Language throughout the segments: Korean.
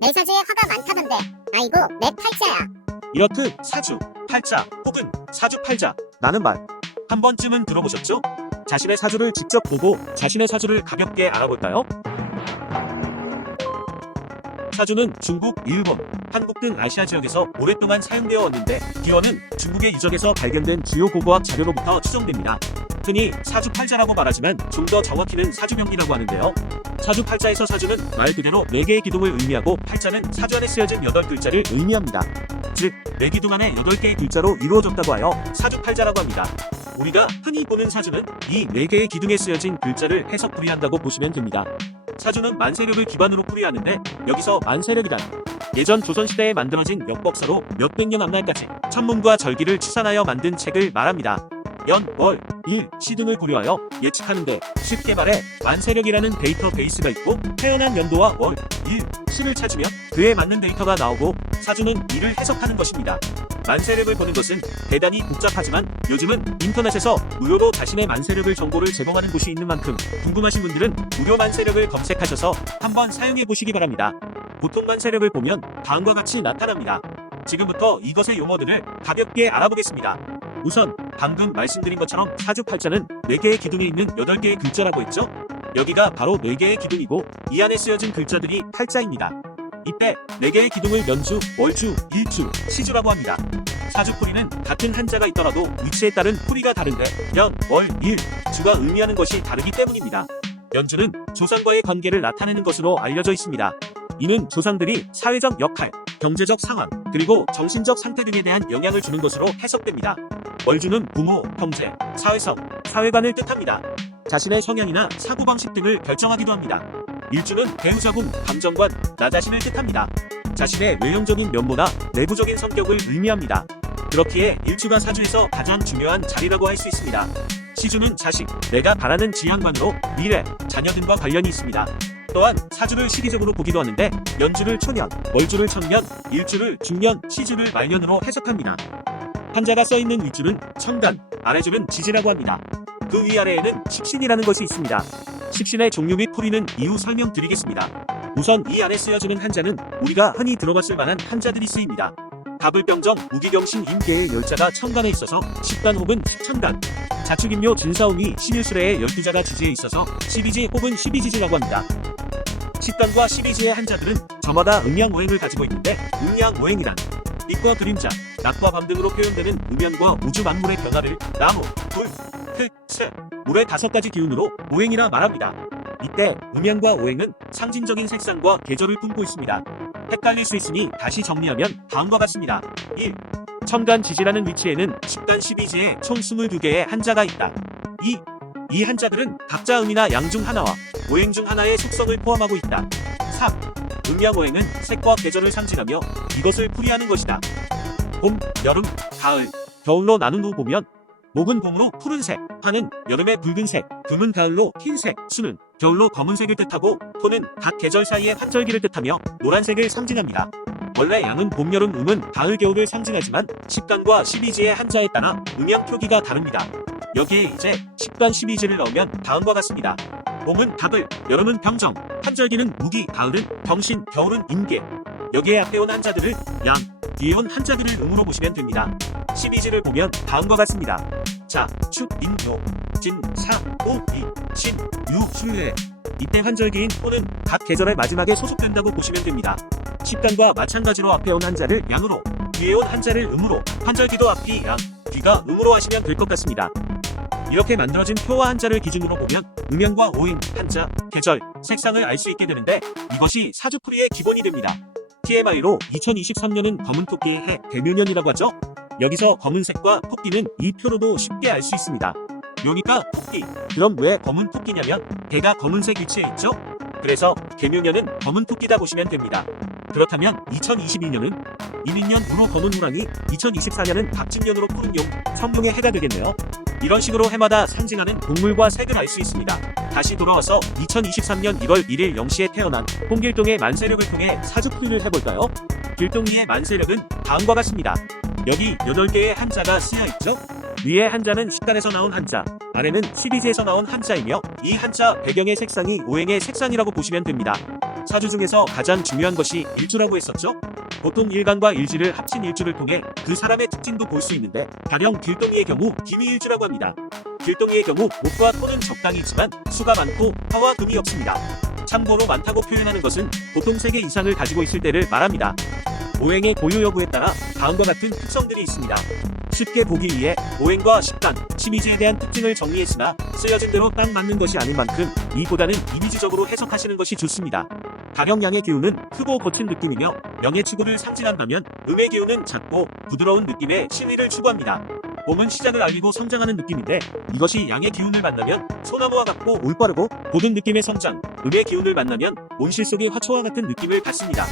내 사주에 화가 많다던데. 아이고, 내 팔자야. 이렇듯 사주, 팔자 혹은 사주 팔자 라는 말 한 번쯤은 들어보셨죠? 자신의 사주를 직접 보고 자신의 사주를 가볍게 알아볼까요? 사주는 중국, 일본, 한국 등 아시아 지역에서 오랫동안 사용되어 왔는데 기원은 중국의 유적에서 발견된 주요 고고학 자료로부터 추정됩니다. 흔히 사주팔자라고 말하지만 좀 더 정확히는 사주명리라고 하는데요. 사주팔자에서 사주는 말 그대로 4개의 기둥을 의미하고 팔자는 사주 안에 쓰여진 8글자를 의미합니다. 즉, 4기둥 안에 8개의 글자로 이루어졌다고 하여 사주팔자라고 합니다. 우리가 흔히 보는 사주는 이 4개의 기둥에 쓰여진 글자를 해석 풀이한다고 보시면 됩니다. 사주는 만세력을 기반으로 풀이하는데 여기서 만세력이란 예전 조선시대에 만들어진 역법사로 몇백 년 앞날까지 천문과 절기를 추산하여 만든 책을 말합니다. 연, 월, 일, 시 등을 고려하여 예측하는데 쉽게 말해 만세력이라는 데이터베이스가 있고 태어난 연도와 월, 일, 시를 찾으면 그에 맞는 데이터가 나오고 사주는 이를 해석하는 것입니다. 만세력을 보는 것은 대단히 복잡하지만 요즘은 인터넷에서 무료로 자신의 만세력을 정보를 제공하는 곳이 있는 만큼 궁금하신 분들은 무료 만세력을 검색하셔서 한번 사용해 보시기 바랍니다. 보통 만세력을 보면 다음과 같이 나타납니다. 지금부터 이것의 용어들을 가볍게 알아보겠습니다. 우선 방금 말씀드린 것처럼 사주팔자는 4개의 기둥에 있는 8개의 글자라고 했죠? 여기가 바로 4개의 기둥이고 이 안에 쓰여진 글자들이 팔자입니다. 이때 4개의 기둥을 연주, 월주, 일주, 시주라고 합니다. 사주풀이는 같은 한자가 있더라도 위치에 따른 풀이가 다른데 연, 월, 일, 주가 의미하는 것이 다르기 때문입니다. 연주는 조상과의 관계를 나타내는 것으로 알려져 있습니다. 이는 조상들이 사회적 역할, 경제적 상황, 그리고 정신적 상태 등에 대한 영향을 주는 것으로 해석됩니다. 월주는 부모, 형제, 사회성, 사회관을 뜻합니다. 자신의 성향이나 사고방식 등을 결정하기도 합니다. 일주는 배우자궁, 감정관, 나 자신을 뜻합니다. 자신의 외형적인 면모나 내부적인 성격을 의미합니다. 그렇기에 일주가 사주에서 가장 중요한 자리라고 할 수 있습니다. 시주는 자식, 내가 바라는 지향관으로 미래, 자녀 등과 관련이 있습니다. 또한 사주를 시기적으로 보기도 하는데 연주를 초년, 월주를 청년, 일주를 중년, 시주를 말년으로 해석합니다. 한자가 써있는 윗줄은 천간, 아래줄은 지지라고 합니다. 그 위아래에는 십신이라는 것이 있습니다. 십신의 종류 및 풀이는 이후 설명드리겠습니다. 우선 이 안에 쓰여지는 한자는 우리가 흔히 들어봤을 만한 한자들이 쓰입니다. 가불병정, 무기경신, 임계의 열자가 천간에 있어서 십간 혹은 십천간, 자축인묘, 진사오미, 신유술의 12자가 지지에 있어서 십이지 혹은 십이지지라고 합니다. 십간과 십이지의 한자들은 저마다 음양오행을 가지고 있는데 음양오행이란 빛과 그림자, 낮과 밤 등으로 표현되는 음양과 우주 만물의 변화를 나무, 불, 흙, 새, 물의 5가지 기운으로 오행이라 말합니다. 이때 음양과 오행은 상징적인 색상과 계절을 품고 있습니다. 헷갈릴 수 있으니 다시 정리하면 다음과 같습니다. 1. 천간 지지라는 위치에는 십간 십이지에 총 22개의 한자가 있다. 2. 이 한자들은 각자 음이나 양 중 하나와 오행 중 하나의 속성을 포함하고 있다. 3. 음양오행은 색과 계절을 상징하며 이것을 풀이하는 것이다. 봄, 여름, 가을, 겨울로 나눈 후 보면 목은 봄으로 푸른색, 화는 여름의 붉은색, 금은 가을로 흰색, 수는 겨울로 검은색을 뜻하고 토는 각 계절 사이의 환절기를 뜻하며 노란색을 상징합니다. 원래 양은 봄, 여름, 음은 가을, 겨울을 상징하지만 십간과 십이지의 한자에 따라 음양 표기가 다릅니다. 여기에 이제 십간 십이지를 넣으면 다음과 같습니다. 봄은 가을, 여름은 병정, 환절기는 무기, 가을은 병신, 겨울은 임계. 여기에 앞에 온 한자들을 양, 뒤에 온 한자들을 음으로 보시면 됩니다. 십이지를 보면 다음과 같습니다. 자, 축, 인, 묘, 진, 사, 오, 이, 신, 유, 술회. 이때 환절기인 토는 각 계절의 마지막에 소속된다고 보시면 됩니다. 십간과 마찬가지로 앞에 온 한자를 양으로, 뒤에 온 한자를 음으로, 환절기도 앞이 양, 뒤가 음으로 하시면 될 것 같습니다. 이렇게 만들어진 표와 한자를 기준으로 보면 음양과 오행, 한자, 계절, 색상을 알 수 있게 되는데 이것이 사주풀이의 기본이 됩니다. TMI로 2023년은 검은 토끼의 해 대묘년이라고 하죠. 여기서 검은색과 토끼는 이 표로도 쉽게 알 수 있습니다. 묘니까 토끼. 그럼 왜 검은 토끼냐면 개가 검은색 위치에 있죠. 그래서 개묘년은 검은 토끼다 보시면 됩니다. 그렇다면 2022년은 이민년으로 검은 호랑이, 2024년은 갑진년으로 푸른 용, 성룡의 해가 되겠네요. 이런 식으로 해마다 상징하는 동물과 색을 알 수 있습니다. 다시 돌아와서 2023년 1월 1일 0시에 태어난 홍길동의 만세력을 통해 사주풀이를 해볼까요? 길동이의 만세력은 다음과 같습니다. 여기 8개의 한자가 쓰여있죠? 위에 한자는 십간에서 나온 한자, 아래는 시리즈에서 나온 한자이며 이 한자 배경의 색상이 오행의 색상이라고 보시면 됩니다. 사주 중에서 가장 중요한 것이 일주라고 했었죠? 보통 일간과 일지를 합친 일주를 통해 그 사람의 특징도 볼 수 있는데 가령 길동이의 경우 김이일주라고 합니다. 길동이의 경우 목과 토는 적당히 있지만 수가 많고 화와 금이 없습니다. 참고로 많다고 표현하는 것은 보통 3개 이상을 가지고 있을 때를 말합니다. 오행의 고유 여부에 따라 다음과 같은 특성들이 있습니다. 쉽게 보기 위해 오행과 식단, 심의지에 대한 특징을 정리했으나 쓰여진 대로 딱 맞는 것이 아닌 만큼 이보다는 이미지적으로 해석하시는 것이 좋습니다. 가령 양의 기운은 크고 거친 느낌이며 명의 추구를 상징한다면 음의 기운은 작고 부드러운 느낌의 신의를 추구합니다. 봄은 시작을 알리고 성장하는 느낌인데 이것이 양의 기운을 만나면 소나무와 같고 올바르고 고든 느낌의 성장, 음의 기운을 만나면 온실 속의 화초와 같은 느낌을 받습니다.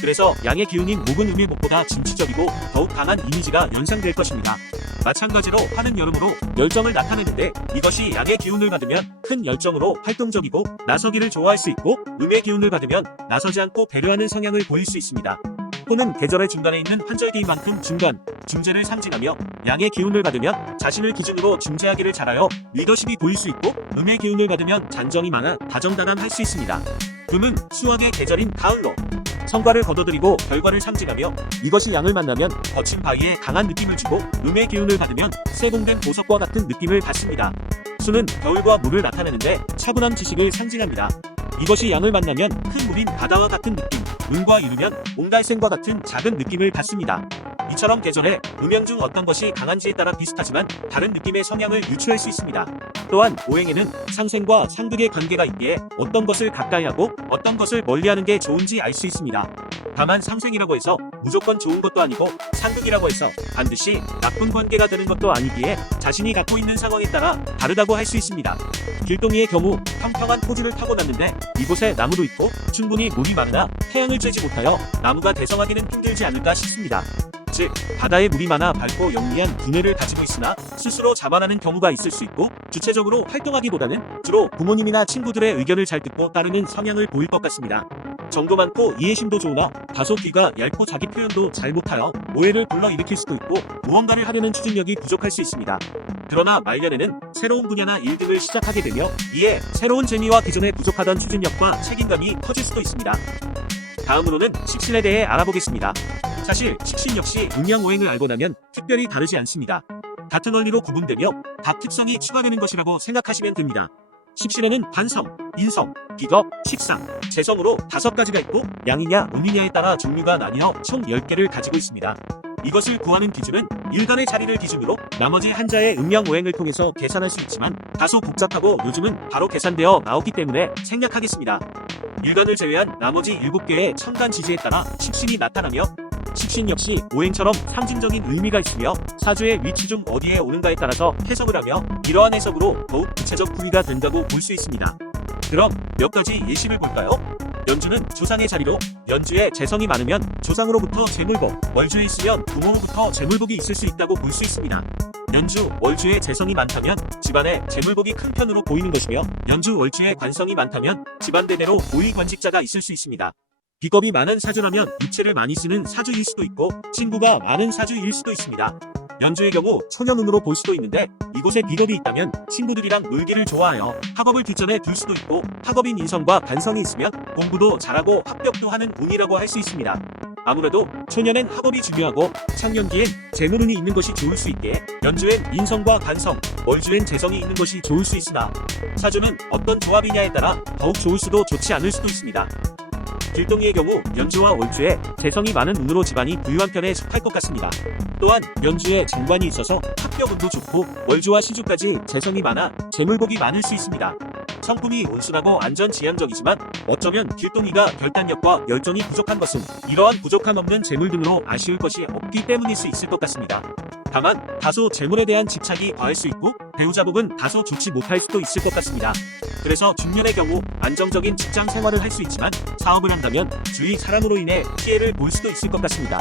그래서 양의 기운인 목은 음의 목보다 진취적이고 더욱 강한 이미지가 연상될 것입니다. 마찬가지로 하는 여름으로 열정을 나타내는데 이것이 양의 기운을 받으면 큰 열정으로 활동적이고 나서기를 좋아할 수 있고 음의 기운을 받으면 나서지 않고 배려하는 성향을 보일 수 있습니다. 호는 계절의 중간에 있는 한절기인 만큼 중간, 중재를 상징하며 양의 기운을 받으면 자신을 기준으로 중재하기를 잘하여 리더십이 보일 수 있고 음의 기운을 받으면 잔정이 많아 다정다감할 수 있습니다. 금은 수확의 계절인 가을로 성과를 거둬들이고 결과를 상징하며 이것이 양을 만나면 거친 바위에 강한 느낌을 주고 음의 기운을 받으면 세공된 보석과 같은 느낌을 받습니다. 수는 겨울과 물을 나타내는데 차분한 지식을 상징합니다. 이것이 양을 만나면 큰 물인 바다와 같은 느낌, 운과 이르면 옹달샘과 같은 작은 느낌을 받습니다. 이처럼 계절에 음양 중 어떤 것이 강한지에 따라 비슷하지만 다른 느낌의 성향을 유추할 수 있습니다. 또한 오행에는 상생과 상극의 관계가 있기에 어떤 것을 가까이하고 어떤 것을 멀리하는 게 좋은지 알 수 있습니다. 다만 상생이라고 해서 무조건 좋은 것도 아니고 상극이라고 해서 반드시 나쁜 관계가 되는 것도 아니기에 자신이 갖고 있는 상황에 따라 다르다고 할 수 있습니다. 길동이의 경우 평평한 토지를 타고났는데 이곳에 나무도 있고 충분히 물이 많으나 태양을 쬐지 못하여 나무가 대성하기는 힘들지 않을까 싶습니다. 즉 바다에 물이 많아 밝고 영리한 두뇌를 가지고 있으나 스스로 자만하는 경우가 있을 수 있고 주체적으로 활동하기보다는 주로 부모님이나 친구들의 의견을 잘 듣고 따르는 성향을 보일 것 같습니다. 정도 많고 이해심도 좋으나 다소 귀가 얇고 자기 표현도 잘 못하여 오해를 불러일으킬 수도 있고 무언가를 하려는 추진력이 부족할 수 있습니다. 그러나 말년에는 새로운 분야나 일 등을 시작하게 되며 이에 새로운 재미와 기존에 부족하던 추진력과 책임감이 커질 수도 있습니다. 다음으로는 식신에 대해 알아보겠습니다. 사실 식신 역시 음양오행을 알고 나면 특별히 다르지 않습니다. 같은 원리로 구분되며 각 특성이 추가되는 것이라고 생각하시면 됩니다. 식신에는 관성, 인성, 비겁, 식상, 재성으로 5가지가 있고 양이냐 음이냐에 따라 종류가 나뉘어 총 10개를 가지고 있습니다. 이것을 구하는 기준은 일간의 자리를 기준으로 나머지 한자의 음양오행을 통해서 계산할 수 있지만 다소 복잡하고 요즘은 바로 계산되어 나오기 때문에 생략하겠습니다. 일간을 제외한 나머지 7개의 천간지지에 따라 식신이 나타나며 식신 역시 오행처럼 상징적인 의미가 있으며 사주의 위치 중 어디에 오는가에 따라서 해석을 하며 이러한 해석으로 더욱 구체적 부위가 된다고 볼 수 있습니다. 그럼 몇 가지 예시를 볼까요? 연주는 조상의 자리로 연주에 재성이 많으면 조상으로부터 재물복, 월주에 있으면 부모로부터 재물복이 있을 수 있다고 볼 수 있습니다. 연주, 월주에 재성이 많다면 집안에 재물복이 큰 편으로 보이는 것이며 연주, 월주에 관성이 많다면 집안 대대로 고위관직자가 있을 수 있습니다. 비겁이 많은 사주라면 입체를 많이 쓰는 사주일 수도 있고 친구가 많은 사주일 수도 있습니다. 연주의 경우 초년운으로 볼 수도 있는데 이곳에 비겁이 있다면 친구들이랑 놀기를 좋아하여 학업을 뒷전에 둘 수도 있고 학업인 인성과 관성이 있으면 공부도 잘하고 합격도 하는 운이라고 할 수 있습니다. 아무래도 초년엔 학업이 중요하고 창년기엔 재물운이 있는 것이 좋을 수 있기에 연주엔 인성과 관성, 월주엔 재성이 있는 것이 좋을 수 있으나 사주는 어떤 조합이냐에 따라 더욱 좋을 수도 좋지 않을 수도 있습니다. 길동이의 경우 연주와 월주에 재성이 많은 운으로 집안이 부유한 편에 속할 것 같습니다. 또한 연주에 장관이 있어서 합격운도 좋고 월주와 시주까지 재성이 많아 재물복이 많을 수 있습니다. 성품이 온순하고 안전지향적이지만 어쩌면 길동이가 결단력과 열정이 부족한 것은 이러한 부족함 없는 재물 등으로 아쉬울 것이 없기 때문일 수 있을 것 같습니다. 다만 다소 재물에 대한 집착이 과할 수 있고 배우자복은 다소 좋지 못할 수도 있을 것 같습니다. 그래서 중년의 경우 안정적인 직장 생활을 할 수 있지만 사업을 한다면 주위 사람으로 인해 피해를 볼 수도 있을 것 같습니다.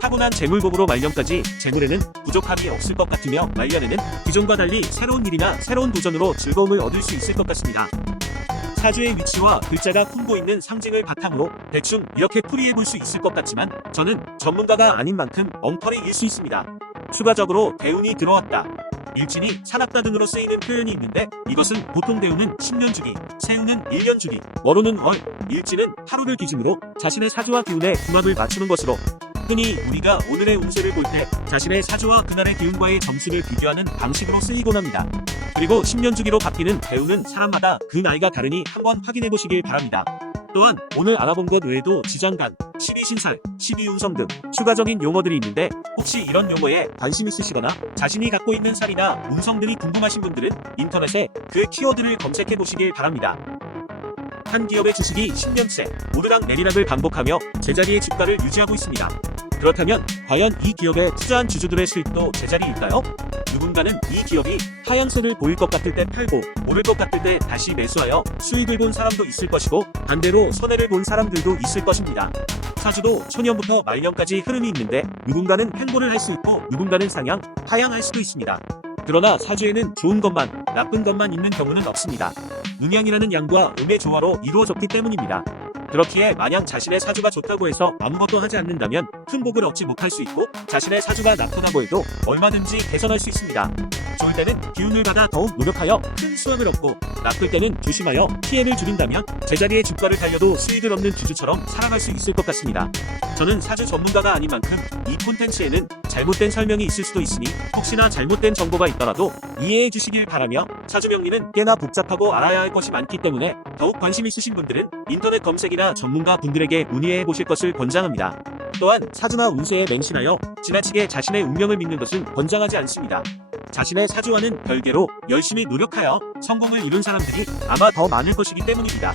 타고난 재물복으로 말년까지 재물에는 부족함이 없을 것 같으며 말년에는 기존과 달리 새로운 일이나 새로운 도전으로 즐거움을 얻을 수 있을 것 같습니다. 사주의 위치와 글자가 품고 있는 상징을 바탕으로 대충 이렇게 풀이해 볼 수 있을 것 같지만 저는 전문가가 아닌 만큼 엉터리일 수 있습니다. 추가적으로 대운이 들어왔다. 일진이 사납다 등으로 쓰이는 표현이 있는데 이것은 보통 대우는 10년 주기, 세우는 1년 주기, 월호는 월, 일진은 하루를 기준으로 자신의 사주와 기운에 궁합을 맞추는 것으로 흔히 우리가 오늘의 운세를 볼 때 자신의 사주와 그날의 기운과의 점수를 비교하는 방식으로 쓰이곤 합니다. 그리고 10년 주기로 바뀌는 대우는 사람마다 그 나이가 다르니 한번 확인해 보시길 바랍니다. 또한 오늘 알아본 것 외에도 지장간, 12신살, 12운성 등 추가적인 용어들이 있는데 혹시 이런 용어에 관심 있으시거나 자신이 갖고 있는 살이나 운성 등이 궁금하신 분들은 인터넷에 그 키워드를 검색해 보시길 바랍니다. 한 기업의 주식이 10년째 오르락 내리락을 반복하며 제자리의 주가를 유지하고 있습니다. 그렇다면 과연 이 기업에 투자한 주주들의 수익도 제자리일까요? 누군가는 이 기업이 하향세를 보일 것 같을 때 팔고 오를 것 같을 때 다시 매수하여 수익을 본 사람도 있을 것이고 반대로 손해를 본 사람들도 있을 것입니다. 사주도 초년부터 말년까지 흐름이 있는데 누군가는 횡보를 할 수 있고 누군가는 상향, 하향할 수도 있습니다. 그러나 사주에는 좋은 것만, 나쁜 것만 있는 경우는 없습니다. 음양이라는 양과 음의 조화로 이루어졌기 때문입니다. 그렇기에 마냥 자신의 사주가 좋다고 해서 아무것도 하지 않는다면 큰 복을 얻지 못할 수 있고 자신의 사주가 나쁘다고 해도 얼마든지 개선할 수 있습니다. 좋을 때는 기운을 받아 더욱 노력하여 큰 수확을 얻고 나쁠 때는 조심하여 피해를 줄인다면 제자리의 주가를 달려도 수익을 얻는 주주처럼 살아갈 수 있을 것 같습니다. 저는 사주 전문가가 아닌 만큼 이 콘텐츠에는 잘못된 설명이 있을 수도 있으니 혹시나 잘못된 정보가 있더라도 이해해 주시길 바라며 사주 명리는 꽤나 복잡하고 알아야 할 것이 많기 때문에 더욱 관심 있으신 분들은 인터넷 검색이나 전문가 분들에게 문의해 보실 것을 권장합니다. 또한 사주나 운세에 맹신하여 지나치게 자신의 운명을 믿는 것은 권장하지 않습니다. 자신의 사주와는 별개로 열심히 노력하여 성공을 이룬 사람들이 아마 더 많을 것이기 때문입니다.